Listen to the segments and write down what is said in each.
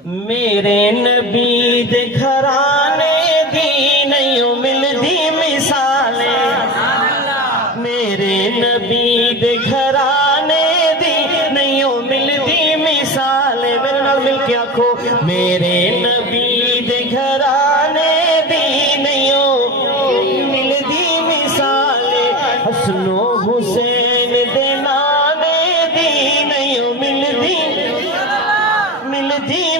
میرے نبی دے گھرانے دی نہیں ملدی مثالیں، میرے نبی دے گھرانے دی نہیں ملدی مثالیں، میرے نال مل کے آکھو میرے نبی دے گھرانے دی نہیں ملدی مثالیں، حسن و حسین دے نانے دی نہیں ملدی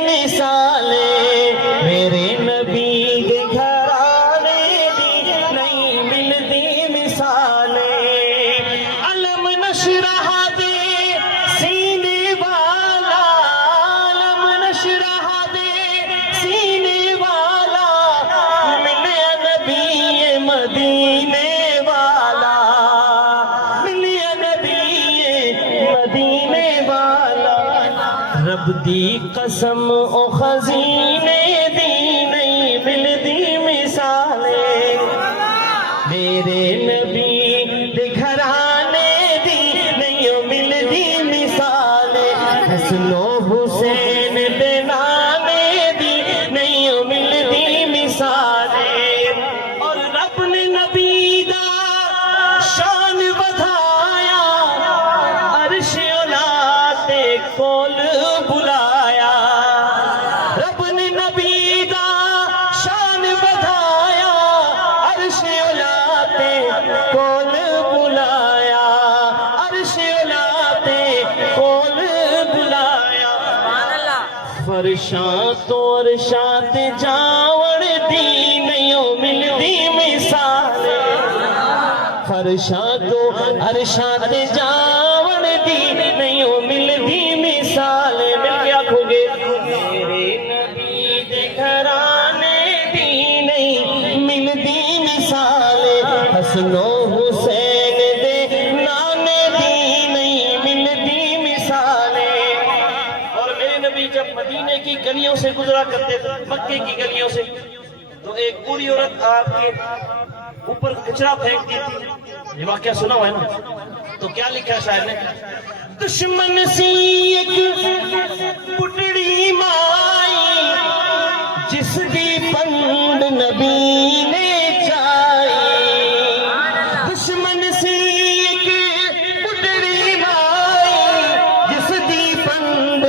مثالیں، میرے نبی دے گھرانے دی نہیں ملدی مثالیں، علم نشرح دے سینے والا، علم نشرح دے سینے والا، ملے نبی مدینے والا، ملے نبی مدینے والا، رب دی قسم او خزینے دی نہیں ملدی مثالیں، میرے نبی دے گھرانے دی نہیں ملدی مثالیں، حسن و حسین دے نانے دی نہیں ملدی مثالیں، اور رب نے نبی دا شان بدھایا، عرش اولا تے کول بلایا، رب نے نبی دا شان بدھایا، عرش اولا تے کول بلایا، عرش اولا تے کول بلایا، فرشاں تو عرشاں تے جاوڑ دی نہیں ملدی مثالیں، فرشاں تو عرشاں تے جاوڑ دی نہیں ملدی مثالیں، مل کے آکھو گے میرے نبی دے گھرانے دی نہیں ملدی مثالیں، حسن و حسین دے نانے دی نہیں ملدی مثالیں، اور میرے نبی جب مدینے کی گلیوں سے گزرا کرتے تھے، مکے کی گلیوں سے، تو ایک بوڑھی عورت آپ کے اوپر کچرا پھینک دی تھی، یہ واقعہ سنا ہوا ہے نا، تو کیا لکھا شاعر نے، دشمن سی ایک پٹڑی مائی جس دی پنڈ نبی نے چائی، دشمن سی ایک پٹڑی مائی جس دی پنڈ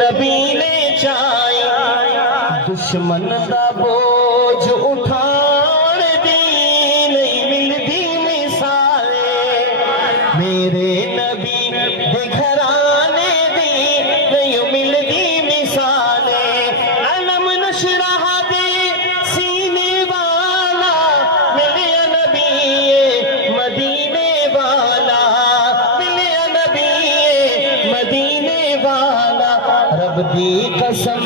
نبی نے چائی، دشمن دا بوجھ اٹھان دی نہیں ملدی مثالیں، میرے نبی دے گھرانے دی نہیں ملدی مثالیں، علم نشرح دے سینے والا، ملے نبی مدینے والا، ملے نبی مدینے والا، رب دی قسم